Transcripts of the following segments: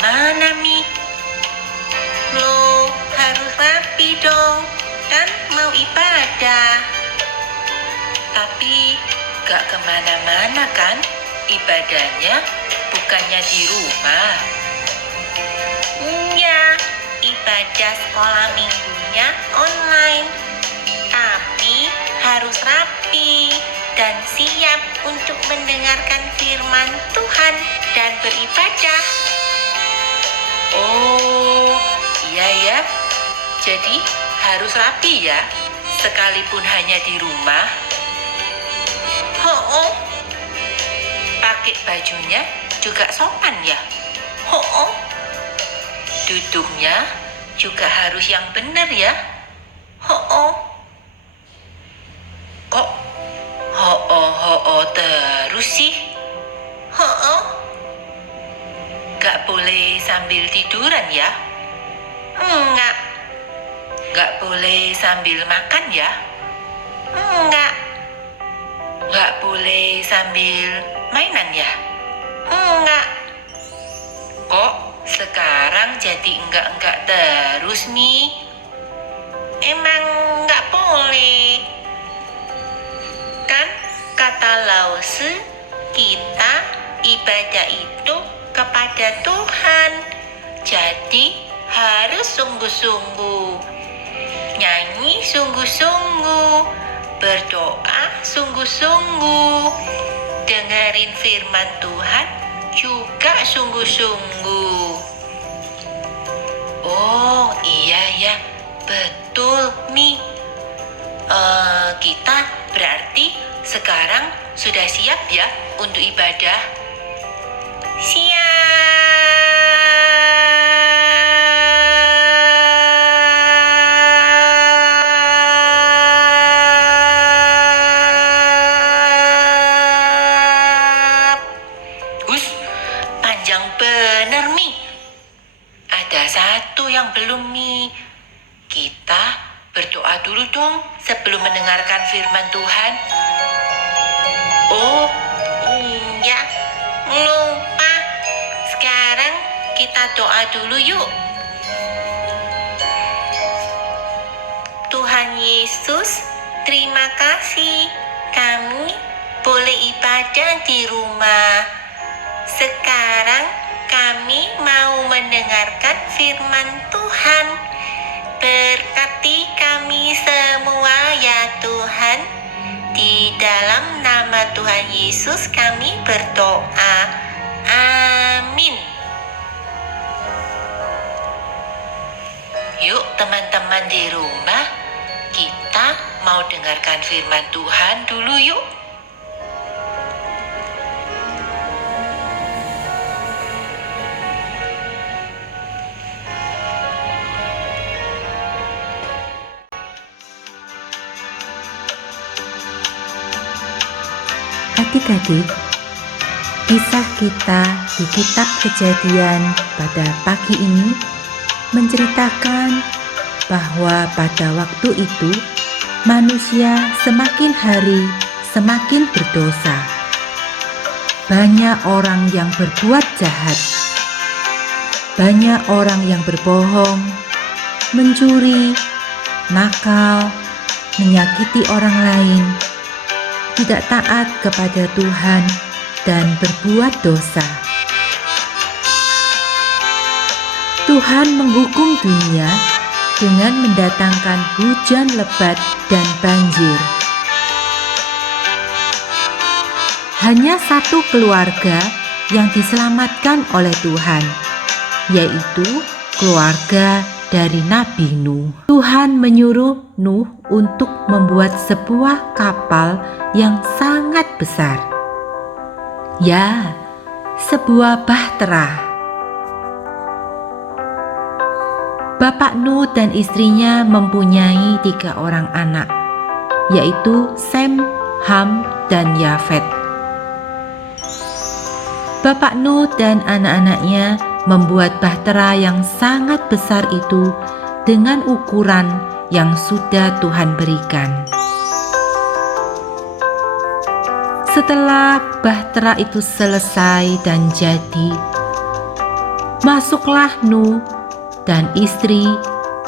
kemana, Mi? Lo harus rapi dong, kan mau ibadah. Tapi gak kemana-mana kan ibadahnya, bukannya di rumah. Iya, ibadah sekolah minggunya online. Tapi harus rapi dan siap untuk mendengarkan firman Tuhan dan beribadah. Oh, iya ya. Jadi harus rapi ya, sekalipun hanya di rumah. Oh, pakai bajunya juga sopan ya. Oh, duduknya juga harus yang benar ya. Oh, kok terus sih? Gak boleh sambil tiduran ya? Enggak. Gak boleh sambil makan ya? Enggak. Gak boleh sambil mainan ya? Enggak. Kok sekarang jadi enggak terus nih? Emang enggak boleh. Kan kata Lause, kita ibadah itu kepada Tuhan. Jadi harus sungguh-sungguh. Nyanyi sungguh-sungguh. Berdoa sungguh-sungguh. Dengerin firman Tuhan juga sungguh-sungguh. Oh iya ya, betul nih. Kita berarti sekarang sudah siap ya untuk ibadah? Siap. Panjang bener, Mi. Ada satu yang belum, Mi. Kita berdoa dulu dong sebelum mendengarkan firman Tuhan. Oh, iya. Lupa. Sekarang kita doa dulu yuk. Tuhan Yesus, terima kasih. Kami boleh ibadah di rumah. Sekarang kami mau mendengarkan firman Tuhan. Berkati kami semua ya Tuhan. Di dalam nama Tuhan Yesus kami berdoa. Amin. Yuk teman-teman di rumah, kita mau dengarkan firman Tuhan dulu yuk. Adik-adik, kisah kita di kitab Kejadian pada pagi ini menceritakan bahwa pada waktu itu manusia semakin hari semakin berdosa. Banyak orang yang berbuat jahat, banyak orang yang berbohong, mencuri, nakal, menyakiti orang lain, tidak taat kepada Tuhan dan berbuat dosa. Tuhan menghukum dunia dengan mendatangkan hujan lebat dan banjir. Hanya satu keluarga yang diselamatkan oleh Tuhan, yaitu keluarga dari Nabi Nuh. Tuhan menyuruh Nuh untuk membuat sebuah kapal yang sangat besar. Ya, sebuah bahtera. Bapak Nuh dan istrinya mempunyai 3 orang anak, yaitu Sem, Ham, dan Yafet. Bapak Nuh dan anak-anaknya membuat bahtera yang sangat besar itu dengan ukuran yang sudah Tuhan berikan. Setelah bahtera itu selesai dan jadi, Masuklah Nuh dan istri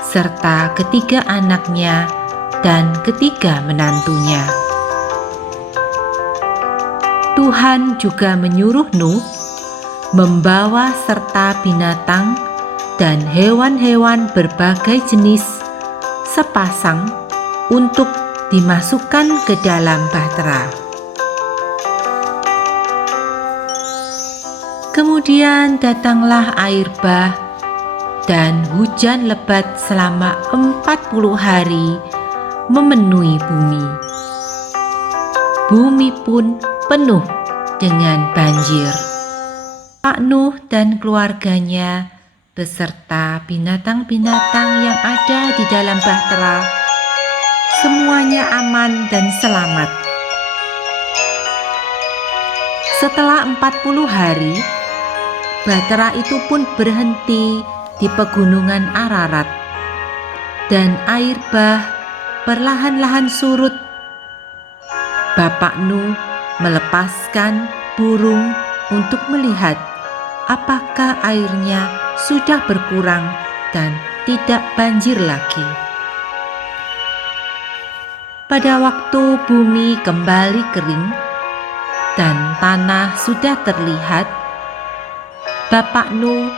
serta ketiga anaknya dan ketiga menantunya. Tuhan juga menyuruh Nuh membawa serta binatang dan hewan-hewan berbagai jenis sepasang untuk dimasukkan ke dalam bahtera. Kemudian datanglah air bah dan hujan lebat selama 40 hari memenuhi bumi. Bumi pun penuh dengan banjir. Pak Nuh dan keluarganya beserta binatang-binatang yang ada di dalam bahtera semuanya aman dan selamat. Setelah 40 hari, bahtera itu pun berhenti di pegunungan Ararat, dan air bah perlahan-lahan surut. Bapak Nuh melepaskan burung untuk melihat apakah airnya sudah berkurang dan tidak banjir lagi. Pada waktu bumi kembali kering dan tanah sudah terlihat, Bapak Nuh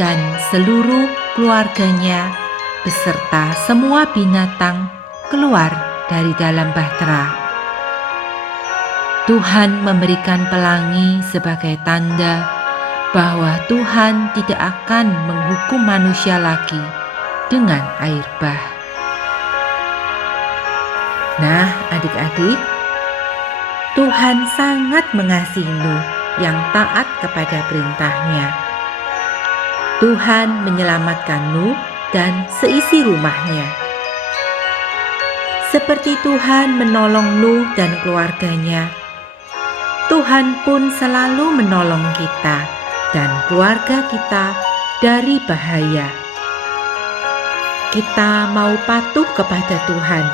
dan seluruh keluarganya beserta semua binatang keluar dari dalam bahtera. Tuhan memberikan pelangi sebagai tanda bahwa Tuhan tidak akan menghukum manusia lagi dengan air bah. Nah, adik-adik, Tuhan sangat mengasihi Nuh yang taat kepada perintahnya. Tuhan menyelamatkan Nuh dan seisi rumahnya. Seperti Tuhan menolong Nuh dan keluarganya, Tuhan pun selalu menolong kita dan keluarga kita dari bahaya. Kita mau patuh kepada Tuhan,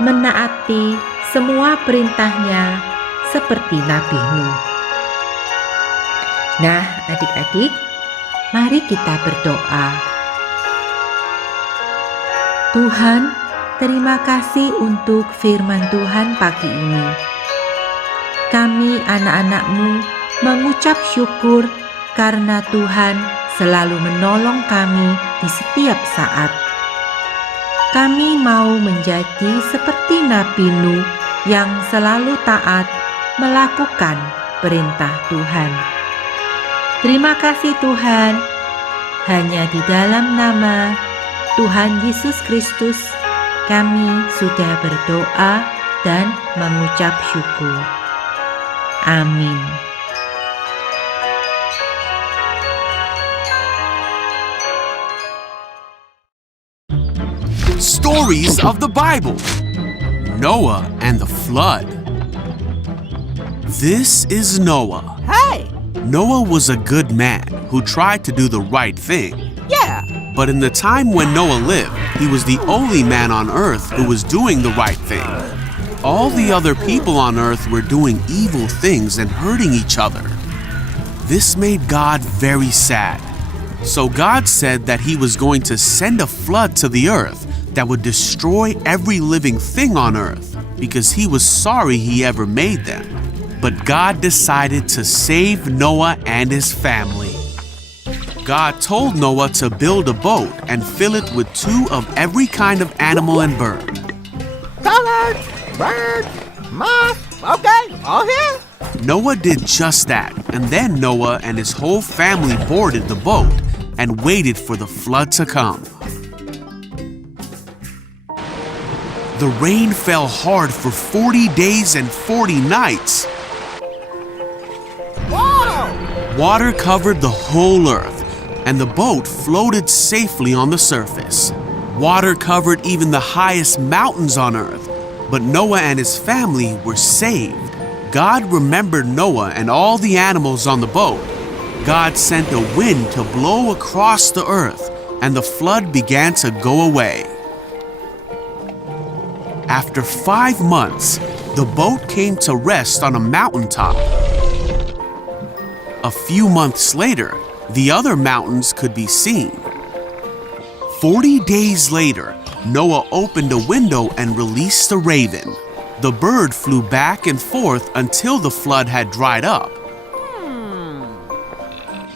menaati semua perintahnya seperti Nabi Nuh. Nah, adik-adik, mari kita berdoa. Tuhan, terima kasih untuk firman Tuhan pagi ini. Kami anak-anak-Mu mengucap syukur karena Tuhan selalu menolong kami di setiap saat. Kami mau menjadi seperti Nabi Nuh yang selalu taat melakukan perintah Tuhan. Terima kasih Tuhan, hanya di dalam nama Tuhan Yesus Kristus kami sudah berdoa dan mengucap syukur. Amin. Stories of the Bible. Noah and the Flood. This is Noah. Hey! Noah was a good man who tried to do the right thing. Yeah! But in the time when Noah lived, he was the only man on earth who was doing the right thing. All the other people on earth were doing evil things and hurting each other. This made God very sad. So God said that he was going to send a flood to the earth that would destroy every living thing on earth because he was sorry he ever made them. But God decided to save Noah and his family. God told Noah to build a boat and fill it with 2 of every kind of animal and bird. Colors, birds, moss, okay, all here. Noah did just that, and then Noah and his whole family boarded the boat and waited for the flood to come. The rain fell hard for 40 days and 40 nights. Whoa! Water covered the whole earth, and the boat floated safely on the surface. Water covered even the highest mountains on earth, but Noah and his family were saved. God remembered Noah and all the animals on the boat. God sent a wind to blow across the earth, and the flood began to go away. After 5 months, the boat came to rest on a mountaintop. A few months later, The other mountains could be seen. 40 days later, Noah opened a window and released a raven. The bird flew back and forth until the flood had dried up.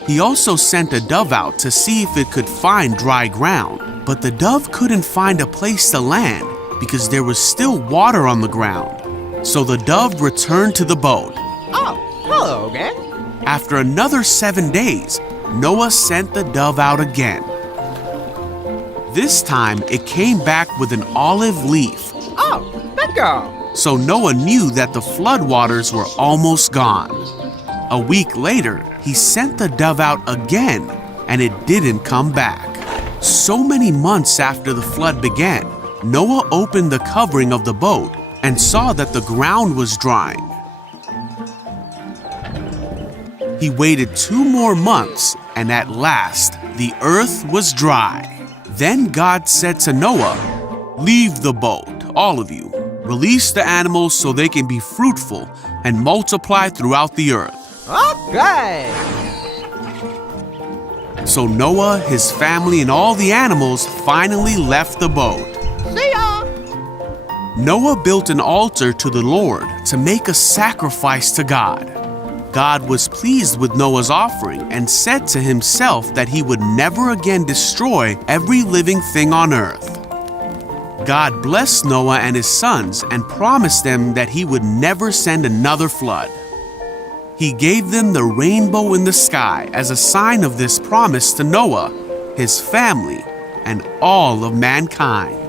He also sent a dove out to see if it could find dry ground, but the dove couldn't find a place to land because there was still water on the ground. So the dove returned to the boat. Oh, hello again. After another 7 days, Noah sent the dove out again. This time, it came back with an olive leaf. Oh, bingo. So Noah knew that the floodwaters were almost gone. A week later, he sent the dove out again, and it didn't come back. So many months after the flood began, Noah opened the covering of the boat and saw that the ground was drying. He waited 2 more months, and at last, the earth was dry. Then God said to Noah, "Leave the boat, all of you. Release the animals so they can be fruitful and multiply throughout the earth." Okay. So Noah, his family, and all the animals finally left the boat. See ya. Noah built an altar to the Lord to make a sacrifice to God. God was pleased with Noah's offering and said to himself that he would never again destroy every living thing on earth. God blessed Noah and his sons and promised them that he would never send another flood. He gave them the rainbow in the sky as a sign of this promise to Noah, his family, and all of mankind.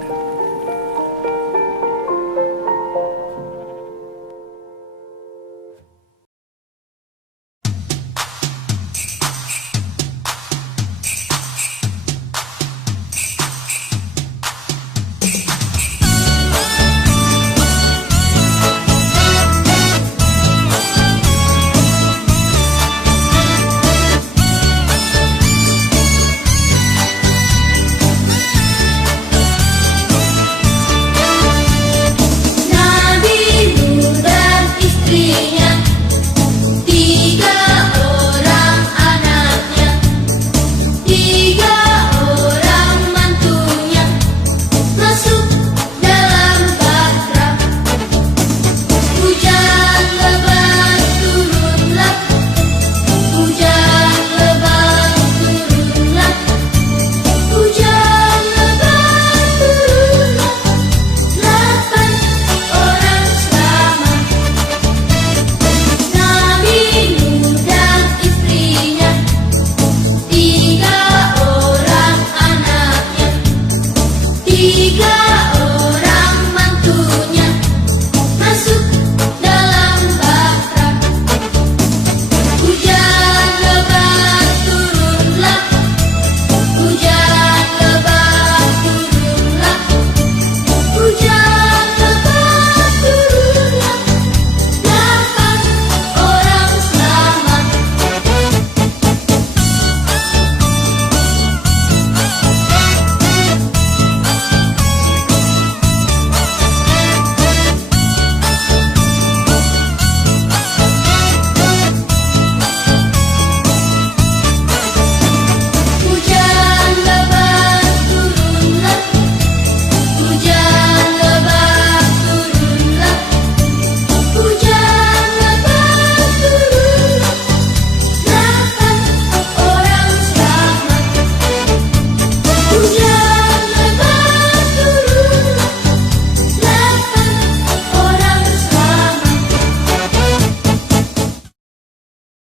Hujan